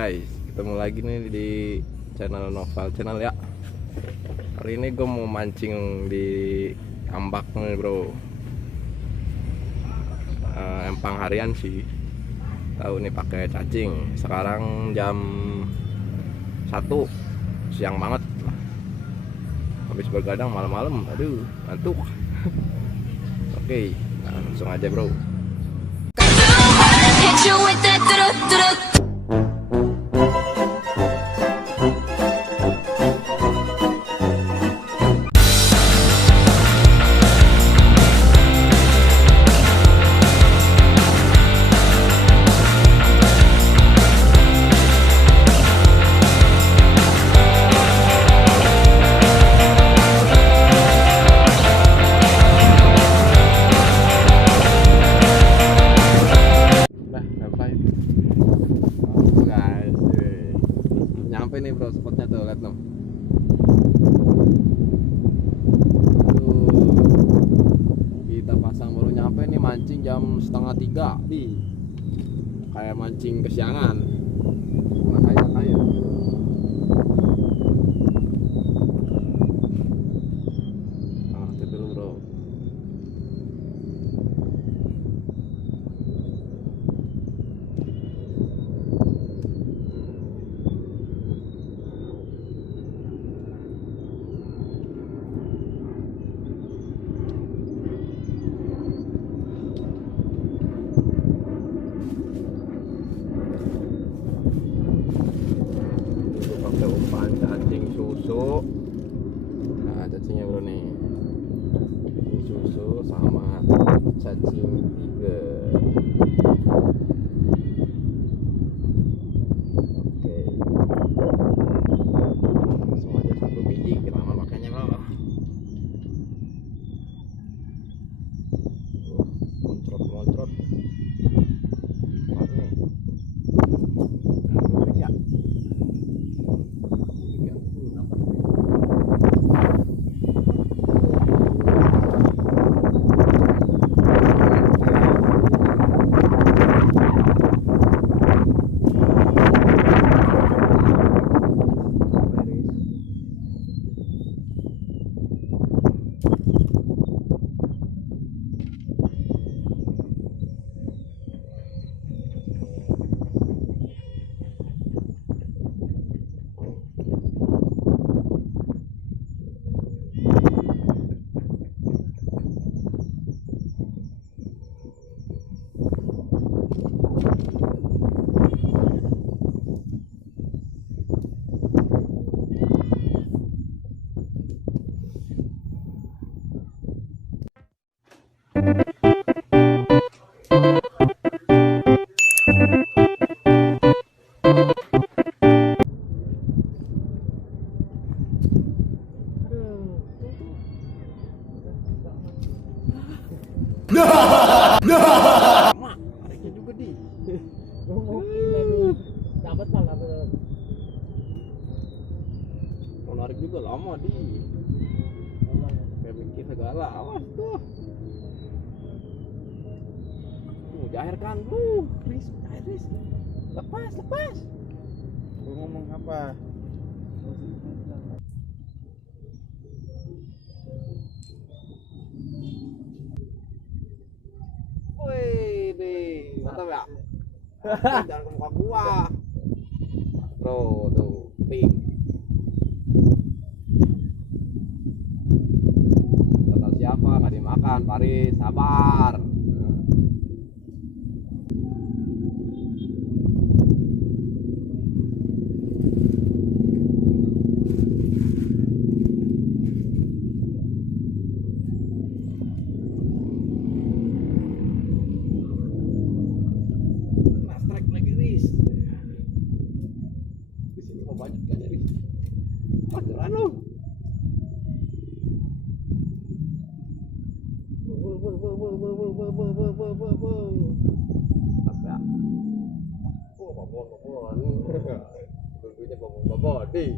guys, ketemu lagi nih di channel Novel Channel ya. Hari ini gue mau mancing di ambak nih bro. Empang harian sih. Tahu nih pakai cacing. Sekarang jam 1 siang banget. Habis bergadang malam-malam, aduh ngantuk. Oke, nah, langsung aja bro. Nyampe nih bro, spotnya tuh, lihat dong. Kita pasang baru nyampe nih, mancing jam 2:30 di kayak mancing kesiangan. Kayak itu dulu bro. Pakai umpan cacing susu. Nah, cacingnya bro nih, cacing susu sama cacing tiga. Oke, langsung aja 1 biji kita mau pakainya bro. Moncrot tariknya juga di. Dapat malah Mau narik juga lama di. Kayak mikir segala, awas tuh. Mujaer kan lu, Riz. Lepas. Lu ngomong apa? Wih, deh, mantap ya. Jangan ke muka gua. Bro, tuh, pink. Gak tahu siapa, nggak dimakan. Paris, sabar. Banyak kan jadi joran lu. Apa? Babon. Tentunya babon di.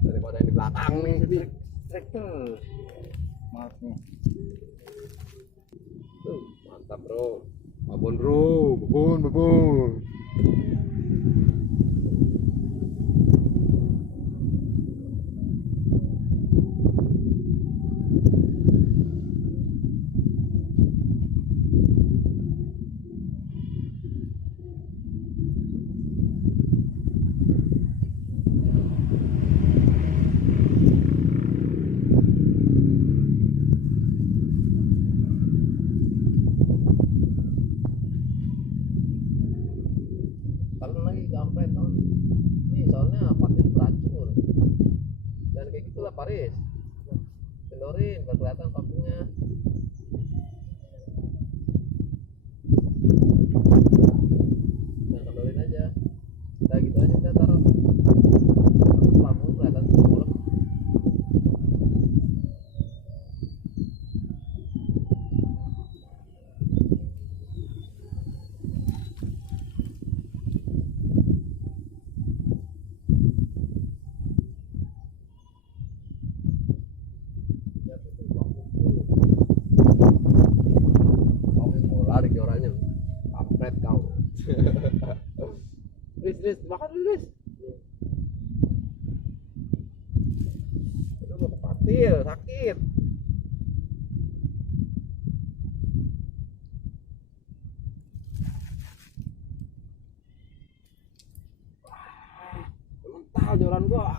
Daripada yang di belakang nih di Traktor. Maaf nih. Mantap bro. Babon bro, babon. soalnya pasir beracun. Dan kayak gitulah Paris. Kendorin biar kelihatan pakunya. Nah, kendorin aja. Udah gitu aja kita taruh. Paku kelihatan semua. Lari jorannya, kampret kau. Ris, makan dulu Ris. Itu mau kepatil, sakit. Mental joran gua.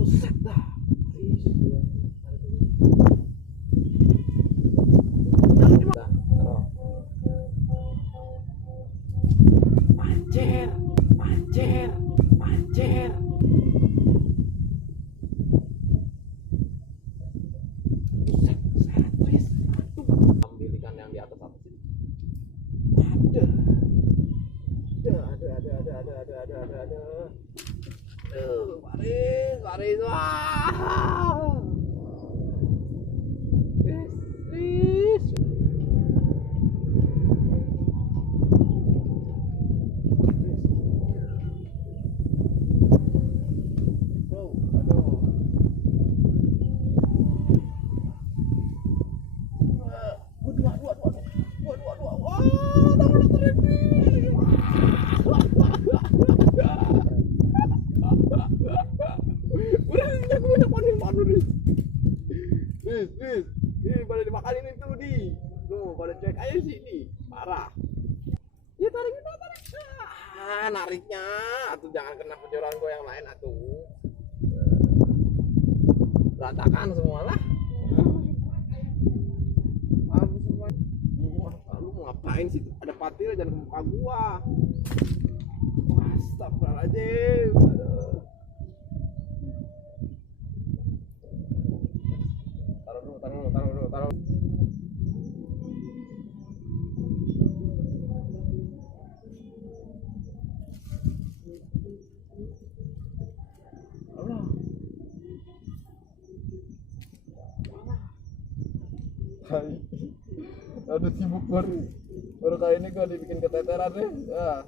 Buset dah. Mancing. Buset, sentris. Ambil ikan yang di atas apa sih? Ada. Baris. Wah. Ris. Bro, aduh. Dua. Wah, tangan terlebih. Ris, ini pada dimakanin itu di, tuh pada cuek aja sih di, parah. Ya tarik. Nariknya, atuh jangan kena penjoran gua yang lain atuh. Berantakan semua lah. Lu mau ngapain sih? Ada patil jangan ke muka gua. Astagfirullahaladzim. Aduh. Taruh. Hai. Aduh sibuk baru kali ini gua dibikin keteteran nih. Ya.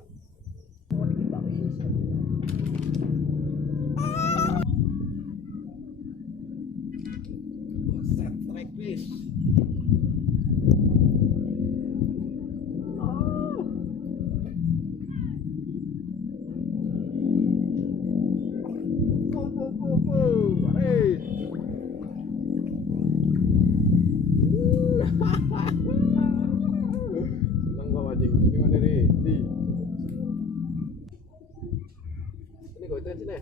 Set track please. Seneng gua mancing ini mana nih? Di. Ini gua ituin sini.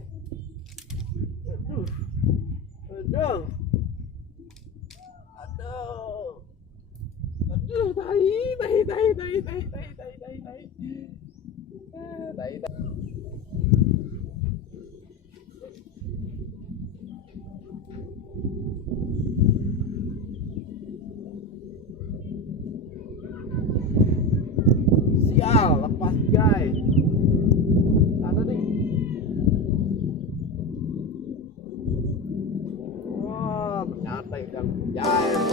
Aduh, tai. Sial, lepas guys. Ada nih. Wah, ternyata ikan mujaer.